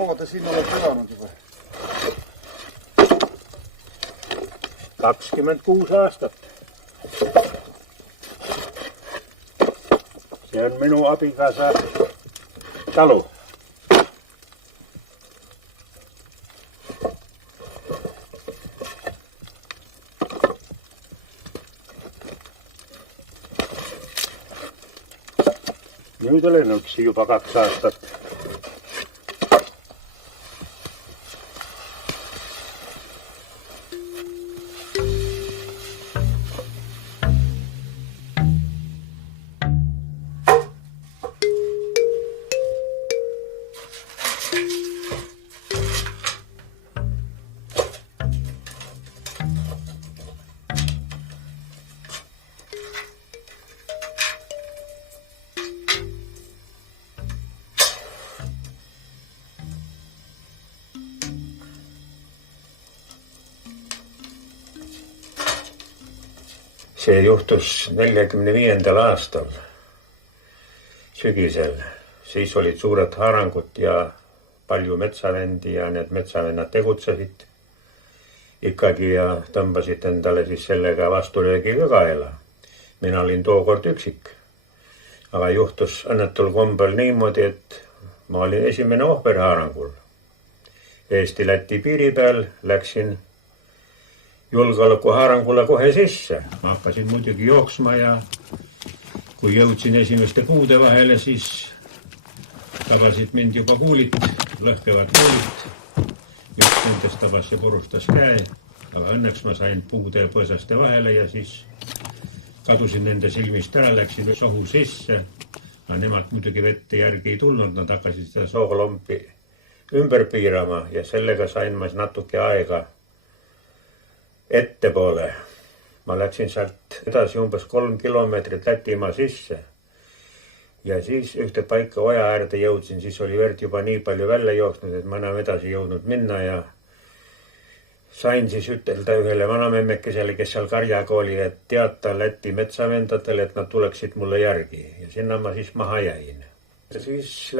Kaua te siin olete elanud juba? 26 aastat. See on minu abikaasa talu. Nüüd olen üksi juba 2 aastat. See juhtus 45. aastal, sügisel. Siis olid suured haarangud ja palju metsavendi ja need metsavennad tegutsesid ikkagi ja tõmbasid endale siis sellega vastulöögiga kaela. Mina olin tookord üksik, aga juhtus õnnetul kombel niimoodi, et ma olin esimene ohver haarangul. Eesti-Läti piiri peal läksin julgeolekuhaarangule kohe sisse. Ma hakkasin muidugi jooksma ja kui jõudsin esimeste puude vahele, siis tabasid mind juba kuulid, lõhkevad kuulid. Üks nendest tabas ja purustas käe, aga õnneks ma sain puude põõsaste vahele ja siis kadusin nende silmist ära, läksin sohu sisse. No, nemad muidugi vette järgi ei tulnud, nad hakkasid seda soolompi ümber piirama ja sellega sain ma natuke aega ettepoole. Ma läksin sealt edasi umbes 3 kilomeetrit Lätimaa sisse ja siis ühte paika oja äärde jõudsin, siis oli verd juba nii palju välja jooksnud, et ma enam edasi jõudnud minna ja sain siis ütelda ühele vanamemmekesele, kes seal karjaga oli, et teata Läti metsavendadele, et nad tuleksid mulle järgi ja sinna ma siis maha jäin. Ja siis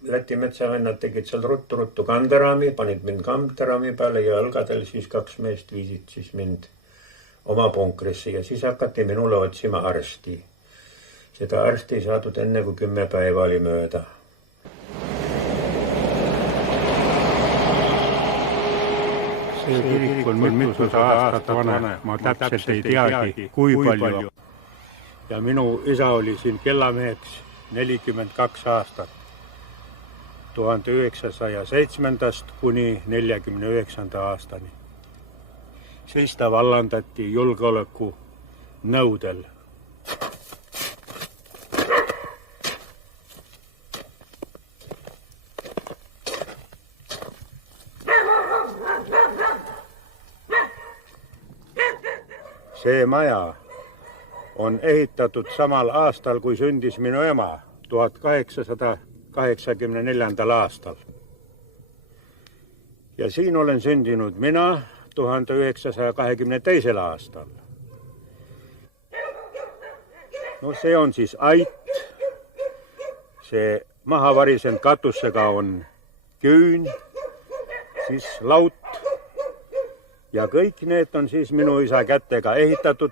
Läti metsavennad tegid seal ruttu kanderaami, panid mind kanderaami peale ja õlgadel siis 2 meest viisid siis mind oma punkrisse ja siis hakati minule otsima arsti. Seda arsti ei saadud enne kui 10 päeva oli mööda. See kirik on mitusada aastat vana, ma täpselt ei teagi, kui palju. Ja minu isa oli siin kellameheks 42 aastat. 1907. kuni 49. aastani. Siis ta vallandati julgeoleku nõudel. See maja on ehitatud samal aastal, kui sündis minu ema, 1884. aastal. Ja siin olen sündinud mina 1922. aastal. No see on siis ait. See mahavarisenud katusega on küün, siis laut. Ja kõik need on siis minu isa kätega ehitatud.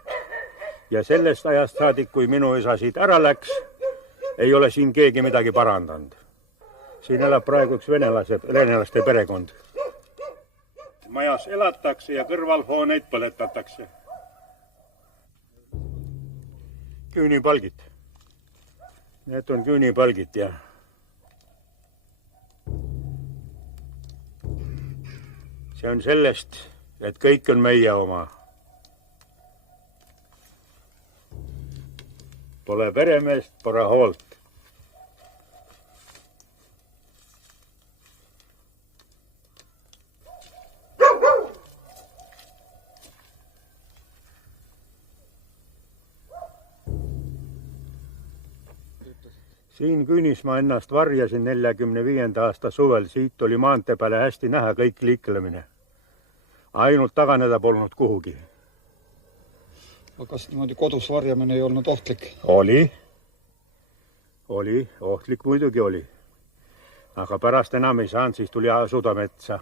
Ja sellest ajast saadik, kui minu isa siit ära läks, ei ole siin keegi midagi parandanud. Siin elab praegu üks venelaste perekond. Majas elatakse ja kõrvalhooneid põletatakse. Küünipalgid. Need on küünipalgid ja see on sellest, et kõik on meie oma. Pole peremeest, pole hoolt. Siin küünis ma ennast varjasin 45. aasta suvel. Siit oli maantee peale hästi näha kõik liiklemine. Ainult taganeda polnud kuhugi. Kas niimoodi kodus varjamine ei olnud ohtlik? Oli. Ohtlik muidugi oli. Aga pärast enam ei saanud, siis tuli asuda metsa.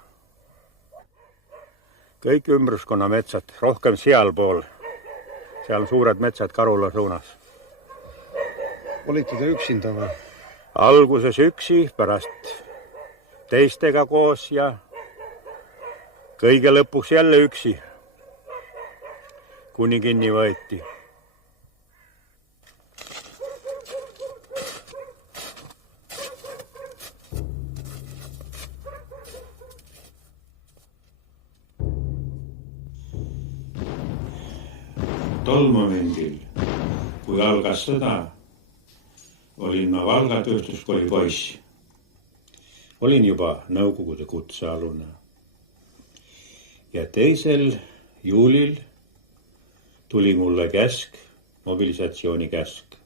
Kõik ümbruskonna metsad, rohkem sealpool. Seal on suured metsad Karula suunas. Olite te üksinda või? Alguses üksi, pärast teistega koos ja kõige lõpuks jälle üksi, kuni kinni võeti. Tol momendil, kui algas sõda, olin ma Valga tööstuskooli poiss. Olin juba Nõukogude kutsealune. Ja 2. juulil tuli mulle käsk, mobilisatsiooni käsk.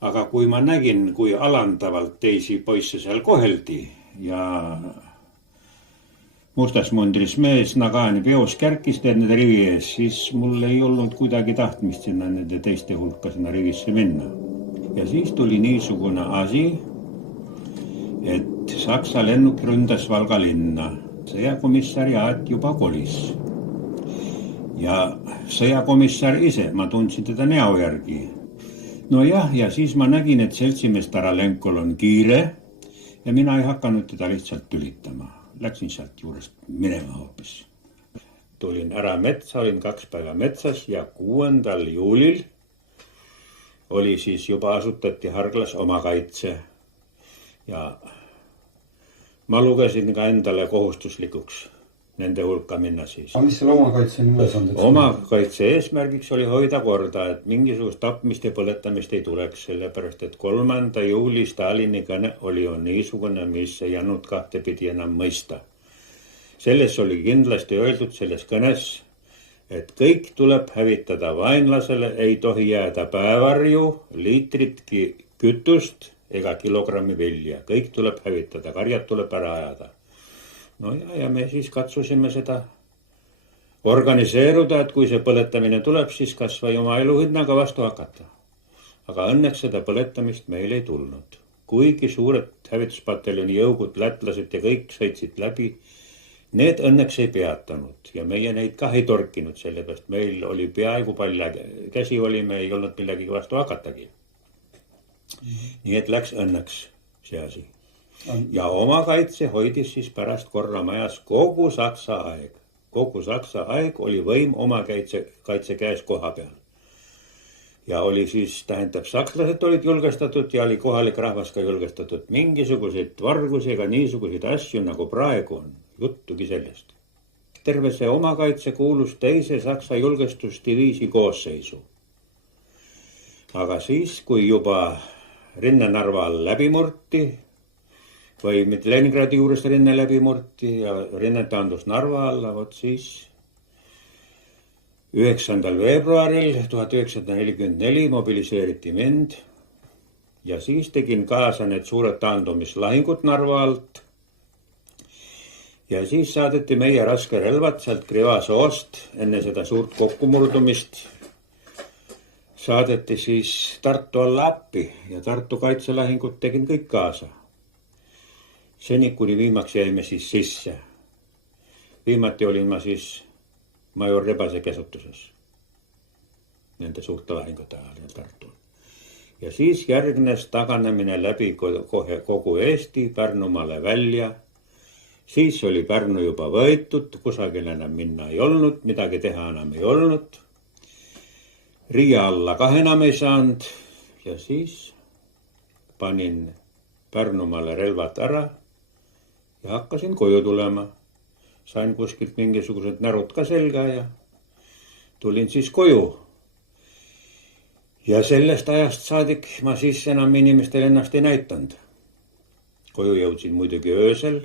Aga kui ma nägin, kui alandavalt teisi poisse seal koheldi ja mustas mundris mees nagaani peos kärkis nende rivi ees, siis mul ei olnud kuidagi tahtmist sinna nende teiste hulka sinna rivisse minna. Ja siis tuli niisugune asi, et Saksa lennuk ründas Valga linna. Sõjakomissariaat juba kolis. Ja sõjakomissar ise, ma tundsin teda näo järgi. No jah, ja siis ma nägin, et seltsimees Taralenkol on kiire ja mina ei hakanud teda lihtsalt tülitama. Läksin sealt juurest minema hoopis. Tulin ära metsa, olin 2 päeva metsas ja 6. juulil oli siis juba asutati Harglas omakaitse. Ja ma lugesin ka endale kohustuslikuks nende hulka minna siis. Aga mis selle omakaitse ülesandeks? Omakaitse eesmärgiks oli hoida korda, et mingisugust tapmist ja põletamist ei tuleks, sellepärast et 3. juuli Stalini kõne oli ju niisugune, mis ei andnud kahtepidi enam mõista. Selles oli kindlasti öeldud selles kõnes, et kõik tuleb hävitada vaenlasele, ei tohi jääda päevarju, liitritki kütust ega kilogrammi vilja. Kõik tuleb hävitada, karjad tuleb ära ajada. No ja me siis katsusime seda organiseeruda, et kui see põletamine tuleb, siis kas või oma elu hinnaga vastu hakata. Aga õnneks seda põletamist meil ei tulnud. Kuigi suured hävituspataljoni jõugud, lätlased ja kõik sõitsid läbi, need õnneks ei peatanud ja meie neid ka ei torkinud, sellepärast meil oli peaaegu palju käsi olime, ei olnud millegi vastu hakatagi. Nii et läks õnneks see asi. Ja omakaitse hoidis siis pärast korra majas kogu Saksa aeg. Kogu Saksa aeg oli võim omakaitse käes koha peal. Ja oli siis, tähendab, sakslased olid julgestatud ja oli kohalik rahvas ka julgestatud. Mingisuguseid vargusi ega niisuguseid asju nagu praegu on. Juttugi sellest. Terve see omakaitse kuulus 2. Saksa julgestusdiviisi koosseisu. Aga siis, kui juba rinne Narva all läbi murti, või mitte Leningradi juurest rinne läbi murti ja rinne taandus Narva alla, vot siis 9. veebruaril 1944 mobiliseeriti mind ja siis tegin kaasa need suured taandumislahingud Narva alt. Ja siis saadeti meie raskerelvad sealt Krivasoost enne seda suurt kokkumurdumist. Saadeti siis Tartu alla appi ja Tartu kaitselahingud tegin kõik kaasa. Seni kuni viimaks jäime siis sisse. Viimati olin ma siis major Rebase käsutuses. Nende suurte lahingute ajal Tartul. Ja siis järgnes taganemine läbi kogu Eesti, Pärnumaale välja. Siis oli Pärnu juba võetud, kusagil enam minna ei olnud, midagi teha enam ei olnud. Riia alla ka enam ei saanud ja siis panin Pärnumaale relvad ära ja hakkasin koju tulema. Sain kuskilt mingisugused närud ka selga ja tulin siis koju. Ja sellest ajast saadik ma siis enam inimestel ennast ei näitanud. Koju jõudsin muidugi öösel.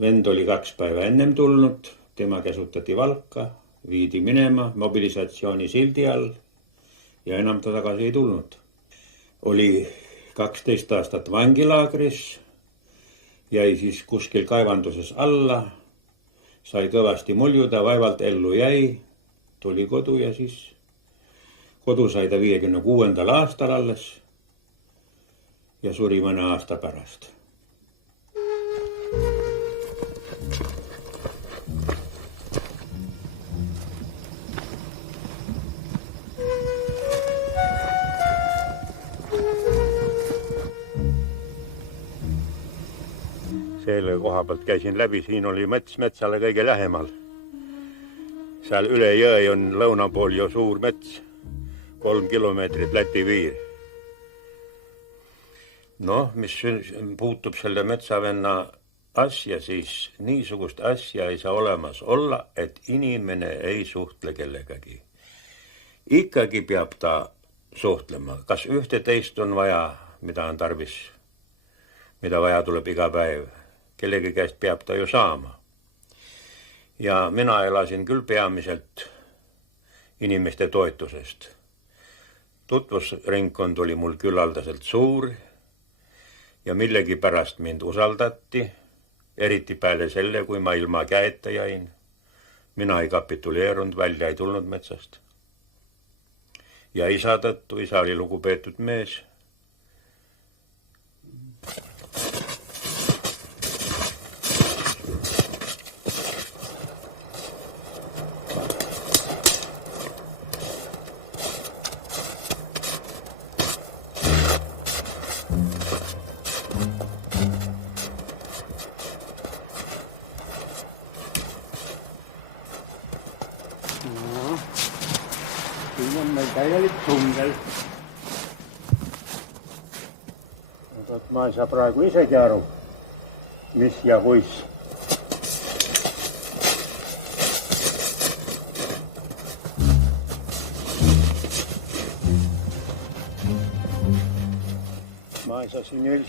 Vend oli 2 päeva ennem tulnud, tema käsutati Valka, viidi minema mobilisatsiooni sildi all ja enam ta tagasi ei tulnud. Oli 12 aastat vangilaagris, jäi siis kuskil kaevanduses alla, sai kõvasti muljuda, vaevalt ellu jäi, tuli kodu ja siis kodu sai ta 56. aastal alles ja suri mõne aasta pärast. Selle koha pealt käisin läbi, siin oli metsale kõige lähemal. Seal üle jõe on lõuna pool ju suur mets, 3 kilomeetrit Läti piir. Noh, mis puutub selle metsavenna asja, siis niisugust asja ei saa olemas olla, et inimene ei suhtle kellegagi. Ikkagi peab ta suhtlema, kas ühte teist on vaja, mida on tarvis, mida vaja tuleb iga päev. Kellegi käest peab ta ju saama. Ja mina elasin küll peamiselt inimeste toetusest. Tutvusringkond oli mul küllaldaselt suur ja millegi pärast mind usaldati, eriti peale selle, kui ma ilma käeta jäin. Mina ei kapituleerunud, välja ei tulnud metsast. Ja isa tõttu, isa oli lugupeetud mees. Siin on meil täielik tungel. Ma ei saa praegu isegi aru, mis ja kuis. Ma ei saa siin veel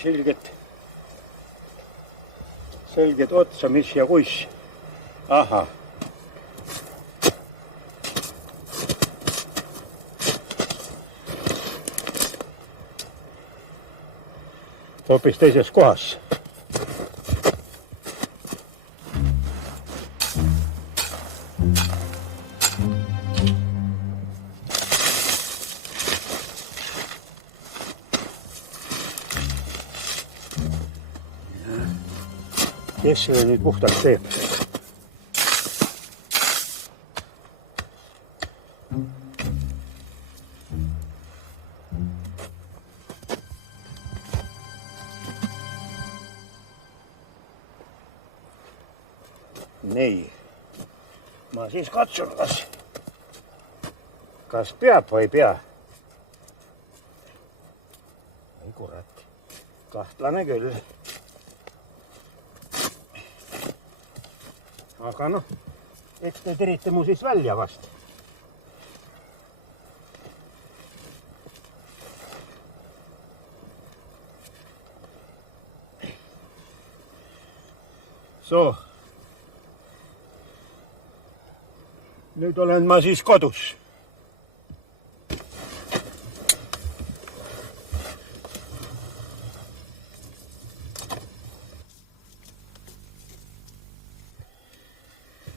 selget otsa, mis ja kuis. Aha. Hoopis teises kohas. Kes selle nüüd puhtaks teeb? Nii, ma siis katsun, kas peab või ei pea. Ei kurat, kahtlane küll. Aga noh, eks te tirite mu siis välja vast. Soo. Nüüd olen ma siis kodus.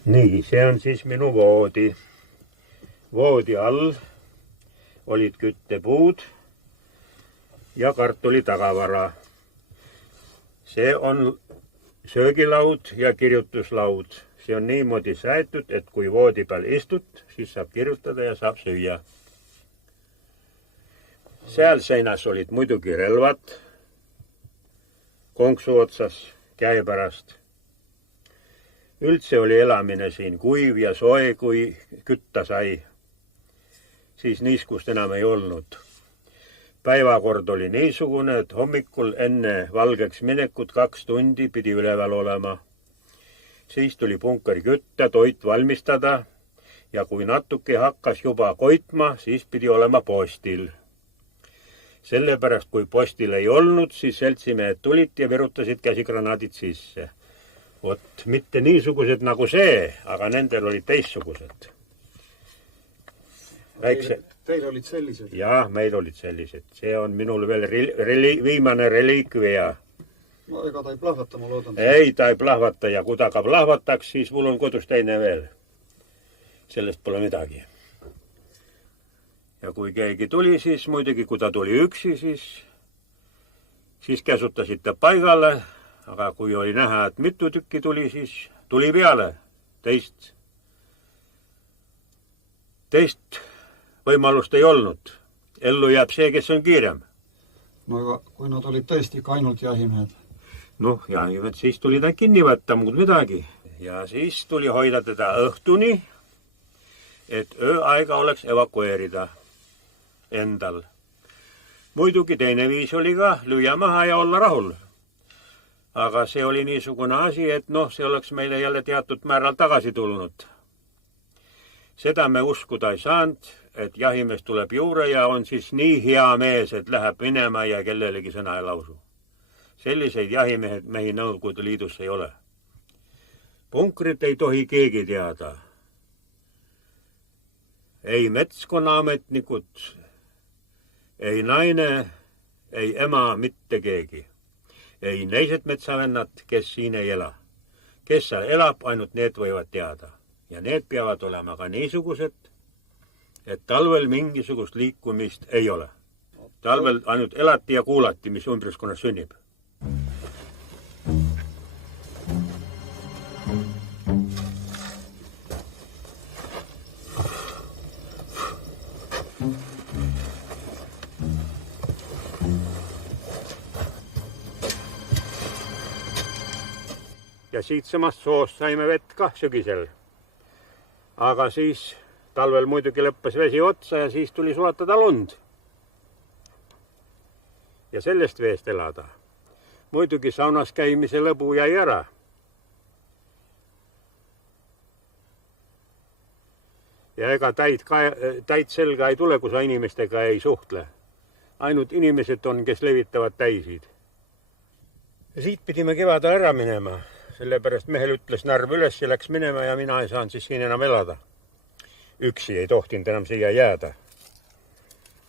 Nii, see on siis minu voodi. Voodi all olid küttepuud ja kartuli tagavara. See on söögilaud ja kirjutuslaud. See on niimoodi säetud, et kui voodi peal istud, siis saab kirjutada ja saab süüa. Seal seinas olid muidugi relvad, konksu otsas, käe pärast. Üldse oli elamine siin kuiv ja soe, kui kütta sai. Siis niiskust enam ei olnud. Päevakord oli niisugune, et hommikul enne valgeks minekut 2 tundi pidi üleval olema. Siis tuli punkeri kütta, toit valmistada ja kui natuke hakkas juba koitma, siis pidi olema postil. Sellepärast, kui postil ei olnud, siis seltsimehed tulid ja virutasid käsigranaadid sisse. Vot, mitte niisugused nagu see, aga nendel olid teistsugused. Teil olid sellised? Jah, meil olid sellised. See on minul veel viimane reliikvia. No ega ta ei plahvata, ma loodan. Ei, ta ei plahvata ja kui ta ka plahvataks, siis mul on kodus teine veel. Sellest pole midagi. Ja kui keegi tuli, siis muidugi, kui ta tuli üksi, siis käsutasid ta paigale, aga kui oli näha, et mitu tükki tuli, siis tuli peale teist võimalust ei olnud. Ellu jääb see, kes on kiirem. No aga kui nad olid tõesti ka ainult jahimehed? Noh, jahimehed siis tuli ta kinni võtta, muud midagi. Ja siis tuli hoida teda õhtuni, et ööaega oleks evakueerida endal. Muidugi teine viis oli ka lüüa maha ja olla rahul. Aga see oli niisugune asi, et see oleks meile jälle teatud määral tagasi tulnud. Seda me uskuda ei saanud, et jahimees tuleb juurde ja on siis nii hea mees, et läheb minema ja kellelegi sõna ei lausu. Selliseid jahimehi Nõukogude Liidus ei ole. Punkrit ei tohi keegi teada. Ei metskonnaametnikud, ei naine, ei ema, mitte keegi. Ei neised metsavennad, kes siin ei ela. Kes seal elab, ainult need võivad teada. Ja need peavad olema ka niisugused, et talvel mingisugust liikumist ei ole. Talvel ainult elati ja kuulati, mis ümbruskonnas sünnib. Ja siitsamast soost saime vett ka sügisel. Aga siis talvel muidugi lõppes vesi otsa ja siis tuli sulatada lund. Ja sellest veest elada. Muidugi saunas käimise lõbu jäi ära. Ja ega täit selga ei tule, kui sa inimestega ei suhtle. Ainult inimesed on, kes levitavad täisid. Ja siit pidime kevada ära minema. Sellepärast mehel ütles närv üles ja läks minema ja mina ei saanud siis siin enam elada. Üksi ei tohtinud enam siia jääda.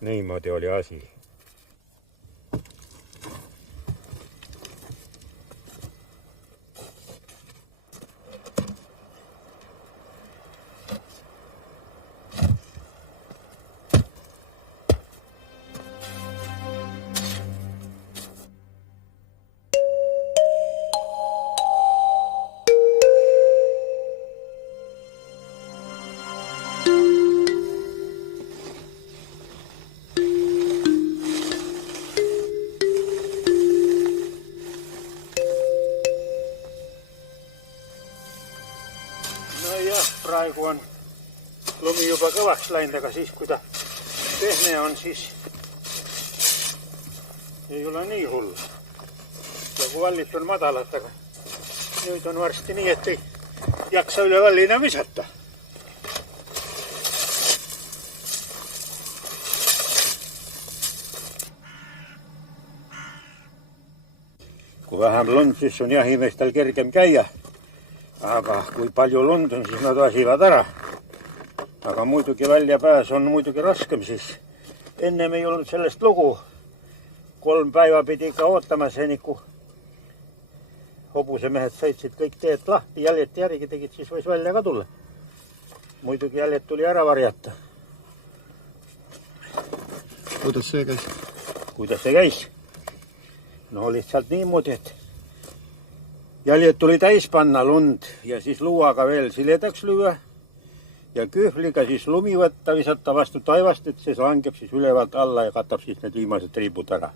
Niimoodi oli asi. Praegu on lumi juba kõvaks läinud, aga siis kui ta pehme on, siis ei ole nii hull. Ja kui vallid on madalad, aga nüüd on varsti nii, et ei jaksa üle vallina visata. Kui vähem lund, siis on jahimeestel kergem käia. Aga kui palju lund on, siis nad vasivad ära. Aga muidugi väljapääs on muidugi raskem, siis ennem ei olnud sellest lugu. 3 päeva pidi ikka ootama seni, kui hobusemehed sõitsid kõik teed lahti, jäljeti järgi tegid, siis võis välja ka tulla. Muidugi jäljed tuli ära varjata. Kuidas see käis? Kuidas see käis? No lihtsalt niimoodi, et jäljed tuli täis panna lund ja siis luuaga veel siledaks lüüa ja kühvliga siis lumi võtta, visata vastu taivast, et see langeb siis ülevalt alla ja katab siis need viimased triibud ära.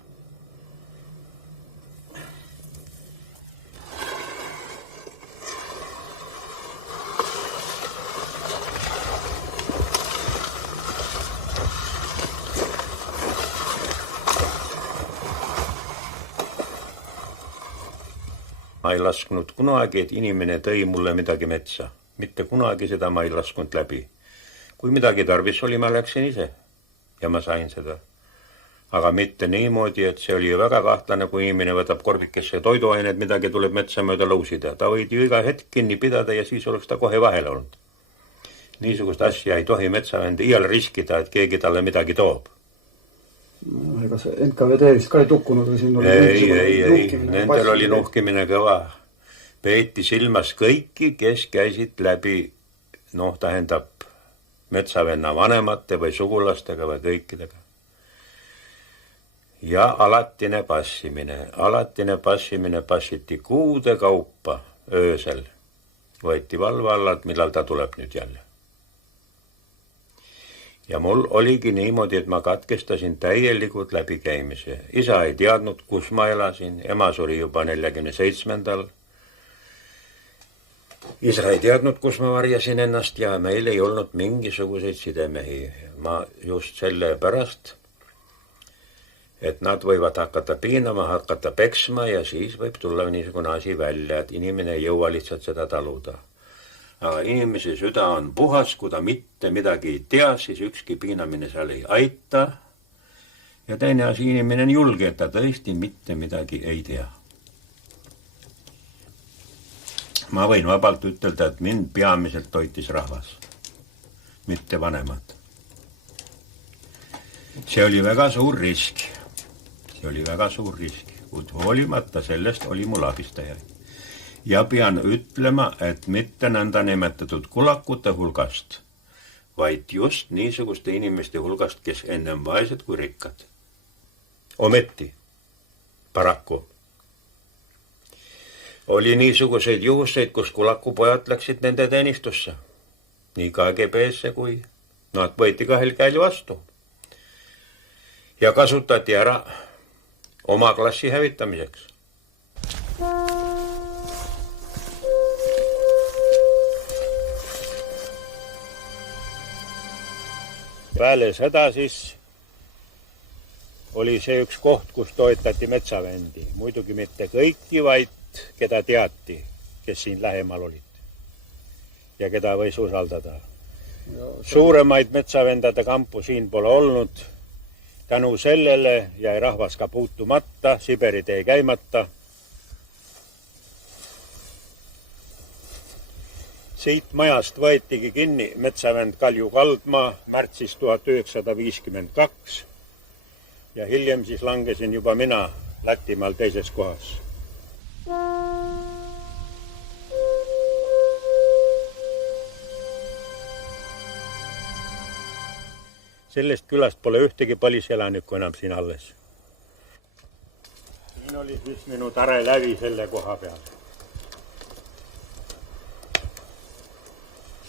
Ma ei lasknud kunagi, et inimene tõi mulle midagi metsa. Mitte kunagi seda ma ei lasknud läbi. Kui midagi tarvis oli, ma läksin ise ja ma sain seda. Aga mitte niimoodi, et see oli väga kahtlane, kui inimene võtab korbikesse toiduaineid, midagi tuleb metsa mööda lõusida. Ta võidi ju iga hetk kinni pidada ja siis oleks ta kohe vahel olnud. Niisugust asja ei tohi metsavend iial riskida, et keegi talle midagi toob. No, ega see NKVD vist ka ei tukkunud või siin oli ei, nendel oli nuhkimine kõva. Peeti silmas kõiki, kes käisid läbi, tähendab metsavenna vanemate või sugulastega või kõikidega. Ja alatine passimine passiti kuude kaupa öösel. Võeti valve alla, millal ta tuleb nüüd jälle. Ja mul oligi niimoodi, et ma katkestasin täielikult läbikäimise. Isa ei teadnud, kus ma elasin. Ema suri juba 47. Isa ei teadnud, kus ma varjasin ennast ja meil ei olnud mingisuguseid sidemehi. Ma just selle pärast, et nad võivad hakata piinama, hakata peksma ja siis võib tulla niisugune asi välja, et inimene ei jõua lihtsalt seda taluda. Aga inimese süda on puhas, kui ta mitte midagi ei tea, siis ükski piinamine seal ei aita. Ja teine asi, inimene on julge, et ta tõesti mitte midagi ei tea. Ma võin vabalt ütelda, et mind peamiselt toitis rahvas, mitte vanemad. See oli väga suur risk. Kuid hoolimata sellest oli mul abistajaid. Ja pean ütlema, et mitte nõnda nimetatud kulakute hulgast, vaid just niisuguste inimeste hulgast, kes ennem vaesed kui rikkad. Ometi, paraku. Oli niisuguseid juhuseid, kus kulakupojad läksid nende teenistusse. Nii KGB-sse kui nad võeti kahel käel vastu. Ja kasutati ära oma klassi hävitamiseks. Peale seda siis oli see üks koht, kus toetati metsavendi. Muidugi mitte kõiki, vaid keda teati, kes siin lähemal olid ja keda võis usaldada. Suuremaid metsavendade kampu siin pole olnud. Tänu sellele jäi rahvas ka puutumata, Siberi tee käimata. Siit majast võetigi kinni metsavend Kalju Kaldmaa märtsis 1952 ja hiljem siis langesin juba mina Lätimaal teises kohas. Sellest külast pole ühtegi paliselanikku enam siin alles. Siin oli siis minu tare lävi selle koha peal.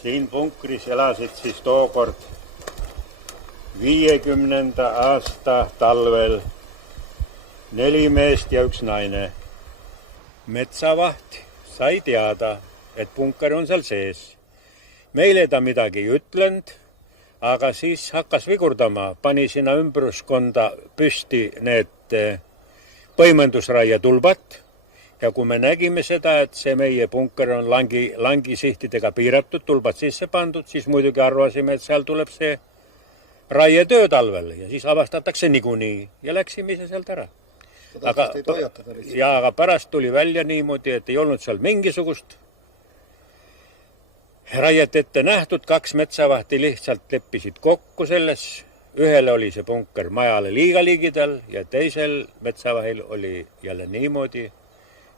Siin punkris elasid siis tookord 50. aasta talvel 4 meest ja 1 naine. Metsavaht sai teada, et punker on seal sees. Meile ta midagi ei ütlenud, aga siis hakkas vigurdama, pani sinna ümbruskonda püsti need põimendusraia tulbat. Ja kui me nägime seda, et see meie punker on langisihtidega piiratud, tulbad sisse pandud, siis muidugi arvasime, et seal tuleb see raietöö talvel ja siis avastatakse niikuinii ja läksime ise sealt ära. Aga pärast tuli välja niimoodi, et ei olnud seal mingisugust raiet ette nähtud, 2 metsavahti lihtsalt leppisid kokku selles. Ühele oli see punker majale liiga ligidal ja teisel metsavahil oli jälle niimoodi,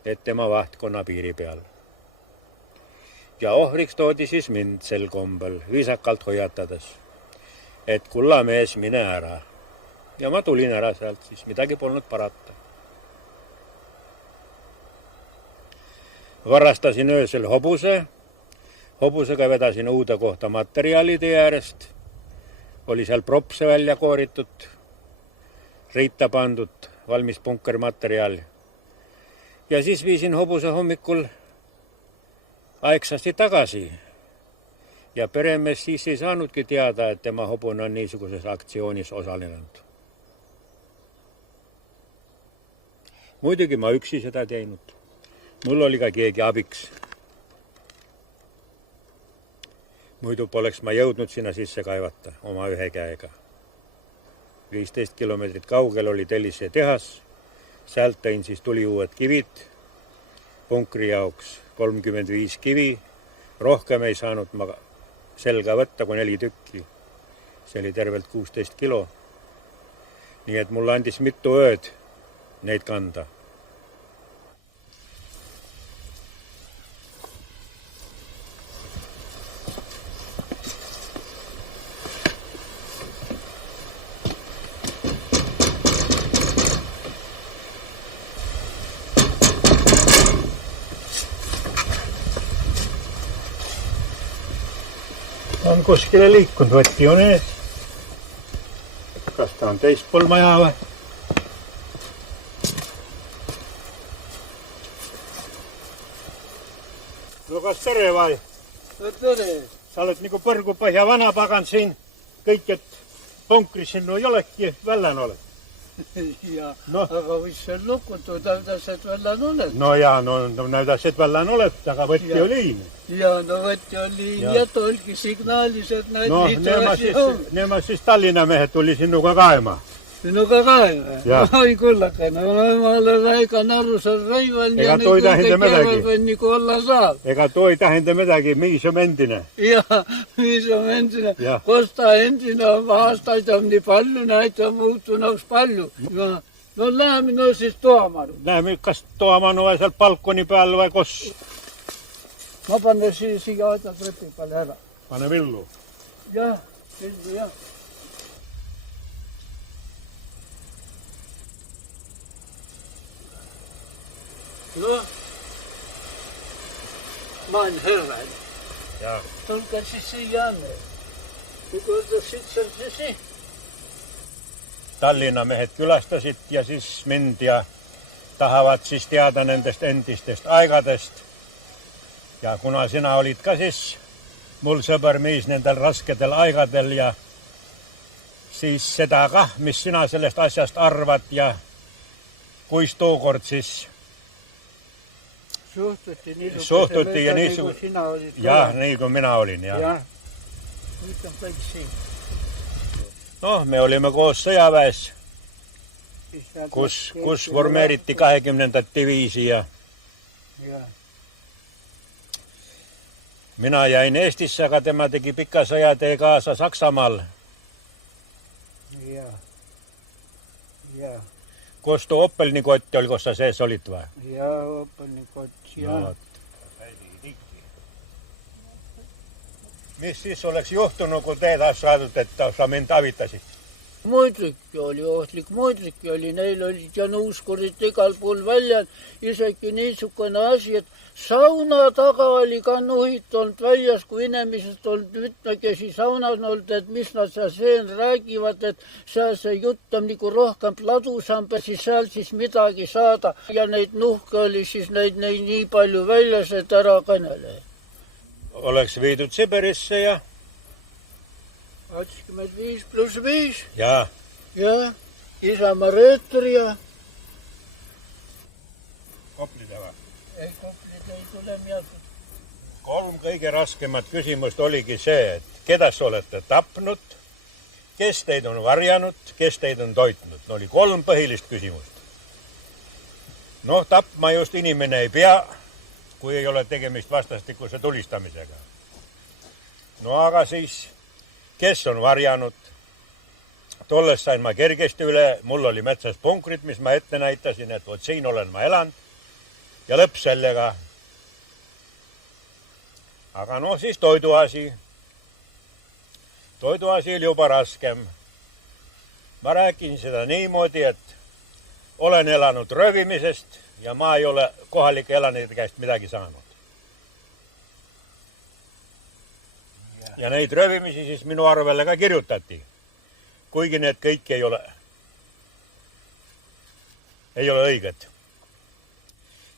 et tema vahtkonna piiri peal. Ja ohriks toodi siis mind sel kombel, viisakalt hoiatades, et kullamees, mine ära. Ja ma tulin ära sealt, siis midagi polnud parata. Varastasin öösel hobuse. Hobusega vedasin uude kohta materjalide äärest. Oli seal propse välja kooritud, riita pandud, valmis punkermaterjal. Ja siis viisin hobuse hommikul aegsasti tagasi. Ja peremees siis ei saanudki teada, et tema hobune on niisuguses aktsioonis osalenud. Muidugi ma üksi seda teinud. Mul oli ka keegi abiks. Muidu poleks ma jõudnud sinna sisse kaevata oma ühe käega. 15 kilomeetrit kaugel oli Tellise tehas. Sealt tõin siis tuli uued kivid. Punkri jaoks 35 kivi. Rohkem ei saanud ma selga võtta kui 4 tükki. See oli tervelt 16 kilo. Nii et mulle andis mitu ööd neid kanda. On kuskile liikunud, võtti on ees. kas ta on teist pool maja või? No kas tere vai? No tere. Sa oled nagu põrgupõhja vanapagan siin. Kõik, et punkris sinu ei olegi, vällan oled. Ja, No. aga mis see lukutu tähtas, et vällan oled? No jaa, no näytäs, et vällan oled, aga võtti Ja. oli. Ja, no võtti oli Ja. ja tolgi signaalis, et näed No nemad siis Tallinna mehed tuli sinuga kaema. Sinuga ka või? Ja. Oi kullake, no ma olen väika narusel raival Ega toi tähenda midagi. Nagu olla saab. Ega tuo ei tähenda midagi, miis on endine. Ja, mis on endine, Ja. kosta endine on aastaid on nii palju, näid on muutunud palju. Ja, no läheme no siis toomanu. Näeme, kas toomanu või seal balkoni peal või kus? Ma panen siia aeda trepi peale ära. Pane villu. Jah, sildi jah. No, ma olen Hõrvel. Ja. Tulge siis siia anne. Kuidas siis? Tallinna mehed külastasid ja siis mind ja tahavad siis teada nendest endistest aigadest. Ja kuna sina olid ka siis mul sõber mees nendel raskedel aigadel ja siis seda kah, mis sina sellest asjast arvad ja kuis tookord siis Suhtuti ja niisugune. Sina olid. jah, nii kui mina olin. Jah. Nüüd on kõik siin. Noh, me olime koos sõjaväes, kus formeeriti 20. diviisi ja Jah. mina jäin Eestisse, aga tema tegi pika sõjatee kaasa Saksamaal. Jah. Jah. Kus tuo Opelnikott oli, kus sa sees olid või? Jah, Opelnikott, jah. No, mis siis oleks juhtunud, kui teed saadud, et sa mind avitasid? Muidugi oli ohtlik, muidugi oli, neil olid ja nuuskurid igal pool välja, isegi niisugune asi, et sauna taga oli ka nuhid olnud väljas, kui inimesed olnud mitmekesi saunas olnud, et mis nad seal seen räägivad, et seal see jutt on nagu rohkem ladusam, siis seal siis midagi saada ja neid nuhke oli siis neid nii palju väljas, et ära kõnele. Oleks viidud Siberisse ja 25 + 5. ja Jah, Isamaa rööter ja Koplide või? ei, koplid ei tule miatud. 3 kõige raskemat küsimust oligi see, et keda sa olete tapnud, kes teid on varjanud, kes teid on toitnud. No oli 3 põhilist küsimust. Noh, tapma just inimene ei pea, kui ei ole tegemist vastastikuse tulistamisega. No aga siis, kes on varjanud? Tollest sain ma kergesti üle, mul oli metsas punkrid, mis ma ette näitasin, et vot siin olen ma elanud ja lõpp sellega. Aga no siis toiduasi. Toiduasi oli juba raskem. Ma räägin seda niimoodi, et olen elanud röövimisest ja ma ei ole kohalike elanike käest midagi saanud. Ja neid röövimisi siis minu arvele ka kirjutati. Kuigi need kõik ei ole õiged.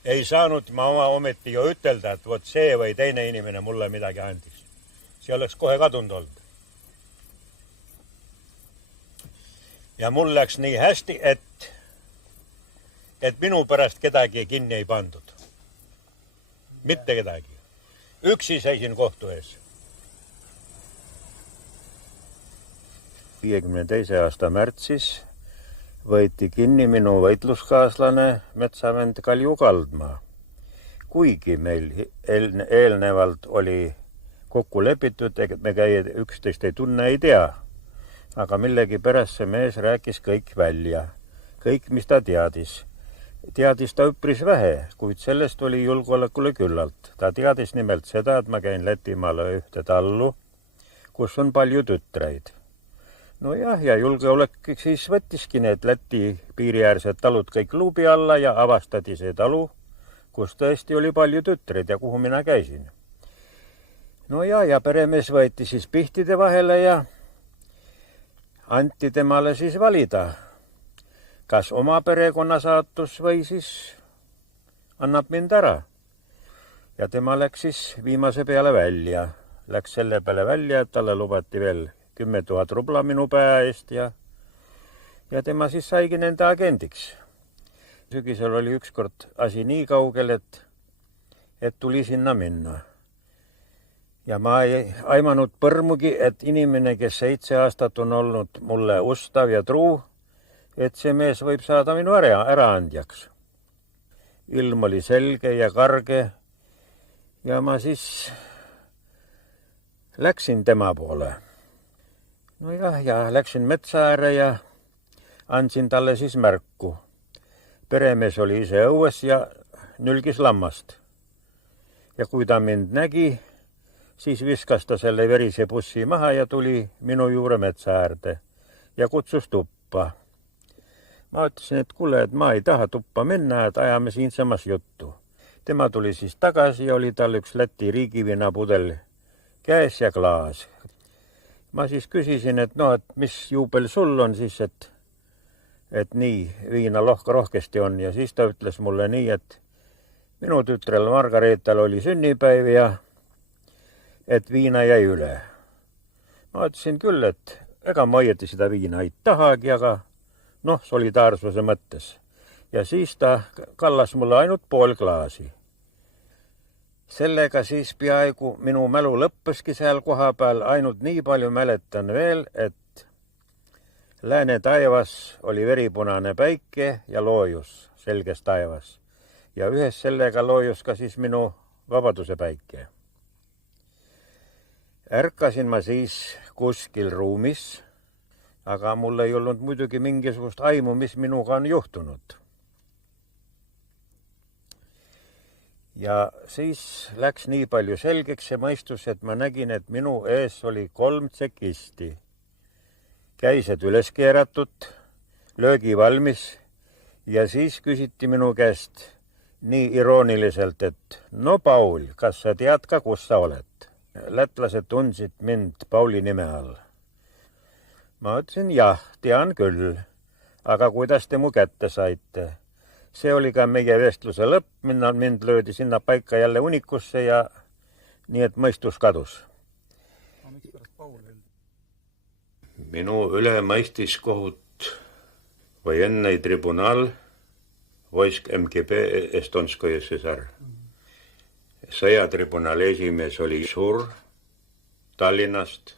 Ei saanud ma ometi ju ütelda, et vot see või teine inimene mulle midagi andis. See oleks kohe kadunud olnud. Ja mul läks nii hästi, et minu pärast kedagi kinni ei pandud. Mitte kedagi. Üksi seisin kohtu ees. 52. aasta märtsis võeti kinni minu võitluskaaslane metsavend Kalju Kaldmaa. Kuigi meil eelnevalt oli kokku lepitud, et me üksteist ei tunne, ei tea. Aga millegipärast see mees rääkis kõik välja. Kõik, mis ta teadis. Teadis ta üpris vähe, kuid sellest oli julgeolekule küllalt. Ta teadis nimelt seda, et ma käin Lätimaale ühte tallu, kus on palju tütreid. No jah, ja julgeolek siis võttiski need Läti piiriäärsed talud kõik luubi alla ja avastati see talu, kus tõesti oli palju tütreid ja kuhu mina käisin. No ja peremees võeti siis pihtide vahele ja anti temale siis valida, kas oma perekonna saatus või siis annab mind ära. Ja tema läks siis viimase peale välja. Läks selle peale välja, et talle lubati veel 10 000 rubla minu päe eest ja tema siis saigi nende agendiks. Sügisel oli ükskord asi nii kaugel, et tuli sinna minna. Ja ma ei aimanud põrmugi, et inimene, kes 7 aastat on olnud mulle ustav ja truu, et see mees võib saada minu äraandjaks. Ilm oli selge ja karge ja ma siis läksin tema poole. No ja läksin metsa ääre ja andsin talle siis märku. Peremees oli ise õues ja nülgis lammast. Ja kui ta mind nägi, siis viskas ta selle verise bussi maha ja tuli minu juure metsa äärde ja kutsus tuppa. Ma ütlesin, et kuule, et ma ei taha tuppa minna, et ajame siinsamas juttu. Tema tuli siis tagasi ja oli tal üks Läti riigiviinapudel käes ja klaas. Ma siis küsisin, et et mis juubel sul on siis, et nii viina rohkesti on. Ja siis ta ütles mulle nii, et minu tütrel Margareetal oli sünnipäev ja et viina jäi üle. Ma ütlesin küll, et ega ma õieti seda viina ei tahagi, aga solidaarsuse mõttes. Ja siis ta kallas mulle ainult pool klaasi. Sellega siis peaaegu minu mälu lõppeski seal koha peal, ainult nii palju mäletan veel, et lääne taevas oli veripunane päike ja loojus selges taevas. Ja ühes sellega loojus ka siis minu vabaduse päike. Ärkasin ma siis kuskil ruumis, aga mul ei olnud muidugi mingisugust aimu, mis minuga on juhtunud. Ja siis läks nii palju selgeks see mõistus, et ma nägin, et minu ees oli 3 tsekisti. Käised üles keeratud, löögi valmis ja siis küsiti minu käest nii irooniliselt, et no Paul, kas sa tead ka, kus sa oled? Lätlased tundsid mind Pauli nime all. Ma ütlesin, jah, tean küll, aga kuidas te mu kätte saite? See oli ka meie vestluse lõpp, mind löödi sinna paika jälle unikusse ja nii, et mõistus kadus. Minu üle mõistis kohut vojennõi tribunal Vojsk MGB Estonskoje SSR. Sõjatribunali esimees oli Šur Tallinnast,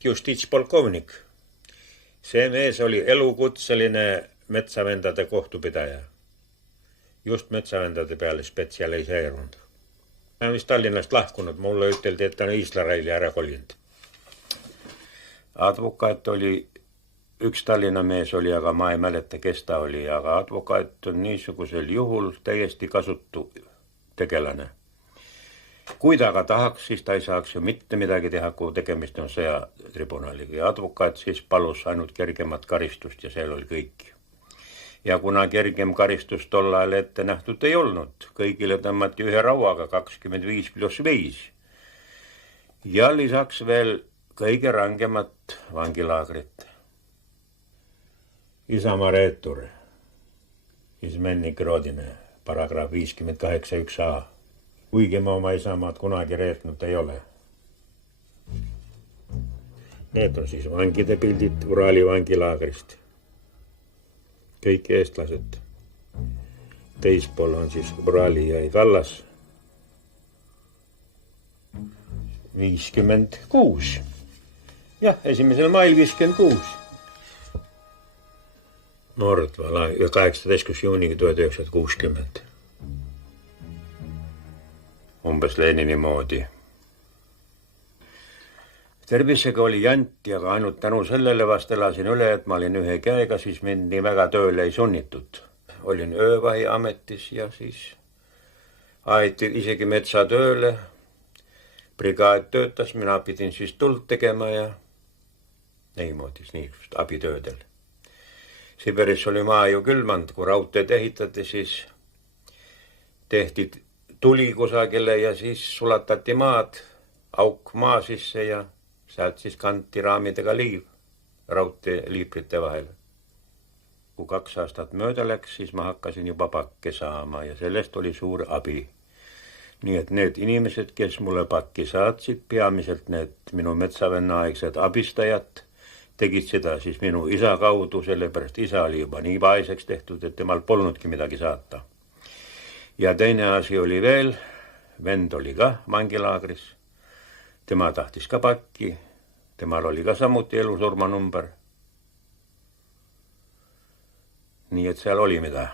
justiitspolkovnik. See mees oli elukutseline metsavendade kohtupidaja. Just metsavendade peale spetsialiseerunud. Ma olen vist Tallinnast lahkunud, mulle üteldi, et ta on Iisraeli ära kolinud. Advokaat oli, üks Tallinna mees oli, aga ma ei mäleta, kes ta oli, aga advokaat on niisugusel juhul täiesti kasutu tegelane. Kui ta aga tahaks, siis ta ei saaks ju mitte midagi teha, kui tegemist on sõjatribunaliga. Ja advokaat siis palus ainult kergemat karistust ja seal oli kõik. Ja kuna kergem karistus tol ajal ette nähtud ei olnud, kõigile tõmmati ühe rauaga 25+5. Ja lisaks veel kõige rangemat vangilaagrit. Isamaa reetur, Izmennik Rodine, paragrahv 58.1a. Kuigi ma oma isamaad kunagi reetnud ei ole. Need on siis vangide pildid Urali vangilaagrist. Kõik eestlased. Teispool on siis Urali ja Kallas. 56. Jah, 1. mail 56. Mordva, 18. juuni 1960. Umbes Lenini moodi. Tervisega oli janti, aga ainult tänu sellele vast elasin üle, et ma olin ühe käega, siis mind nii väga tööle ei sunnitud. Olin öövahi ametis ja siis aeti isegi metsatööle. Brigaad töötas, mina pidin siis tuld tegema ja niimoodi, niisugust abitöödel. Siberis oli maa ju külmand, kui raudteed ehitati, siis tehti tuli kusagile ja siis sulatati maad, auk maa sisse ja sealt siis kanti raamidega liiv. raudteeliiprite vahel. Kui 2 aastat mööda läks, siis ma hakkasin juba pakke saama ja sellest oli suur abi. Nii et need inimesed, kes mulle pakki saatsid, peamiselt need minu metsavenna-aegsed abistajad, tegid seda siis minu isa kaudu, sellepärast isa oli juba nii vaeseks tehtud, et temal polnudki midagi saata. Ja teine asi oli veel, vend oli ka vangilaagris, tema tahtis ka pakki, temal oli ka samuti elusurmanumber. Nii et seal oli mida,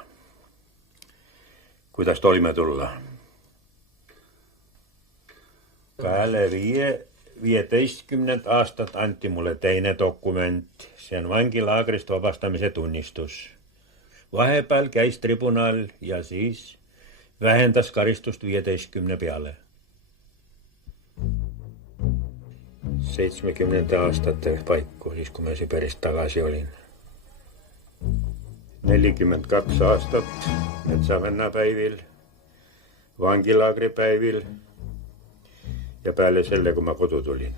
kuidas toime tulla. Peale 15 aastat anti mulle teine dokument, see on vangilaagrist vabastamise tunnistus. Vahepeal käis tribunal ja siis vähendas karistust 15 peale. 70 aastate paiku, siis kui ma Siberist tagasi olin. 42 aastat metsavennapäivil, vangilaagripäivil ja peale selle, kui ma kodu tulin.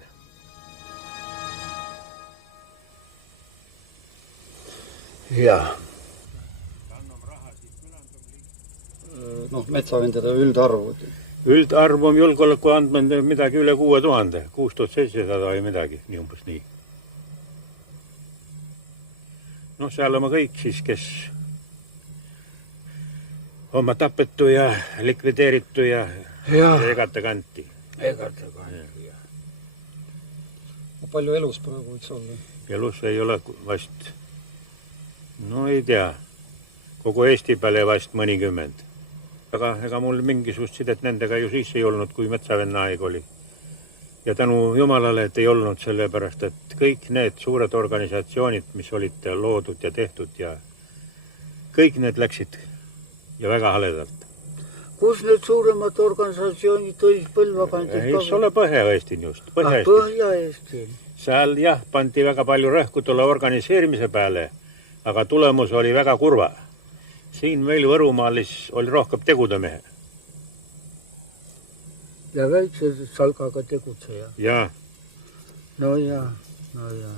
Jaa. Metsavendade üldarvud. Üldarv on julgeoleku andmed midagi üle 6000, 6700 või midagi, nii umbes nii. Seal on kõik siis, kes oma tapetu ja likvideeritu ja egate kanti. Egate kanti, jah. Palju elus praegu võiks olla? Elus ei ole vast, ei tea, kogu Eesti peale vast mõnikümmend. Aga ega mul mingisugust sidet nendega ju siis ei olnud, kui metsavenna aeg oli. Ja tänu Jumalale, et ei olnud sellepärast, et kõik need suured organisatsioonid, mis olid loodud ja tehtud ja kõik need läksid ja väga haledalt. Kus need suuremad organisatsioonid olid Põlva kandid? Ei ole Põhja-Eesti just. Põhja-Eesti. Seal jah, pandi väga palju rõhku tulla organiseerimise peale, aga tulemus oli väga kurva. Siin meil Võrumaalis oli rohkem tegudemehe. Ja väikse salgaga tegutseja. Jaa. No jaa.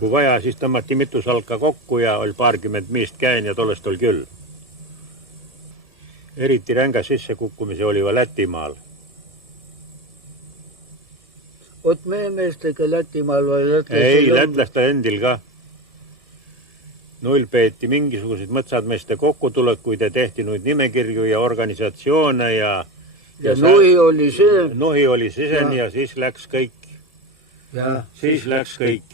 Kui vaja, siis tõmmati mitu salka kokku ja oli paarkümmend meest käin ja tollest oli küll. Eriti ränga sissekukkumise oli va Lätimaal. Oot meie meestega Lätimaal või lätlastel? Ei, lätlastel endil ka. Noil peeti mingisugused mõtsadmeeste kokkutulekuid ja tehti nüüd nimekirju ja organisatsioone ja Nohi oli see. Nohi oli siseni ja siis läks kõik. Siis läks kõik.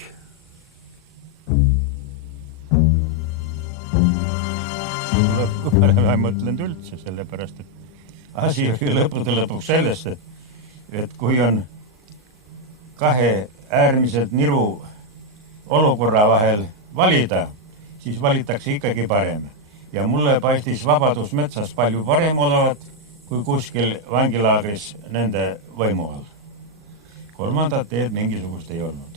Ma mõtlen üldse sellepärast, et asi oli lõppude lõpuks sellesse, et kui on kahe äärmiselt niru olukorra vahel valida, siis valitakse ikkagi parem. Ja mulle paistis vabadus metsas palju parem olevat, kui kuskil vangilaagris nende võimu all. Kolmandat teed mingisugust ei olnud.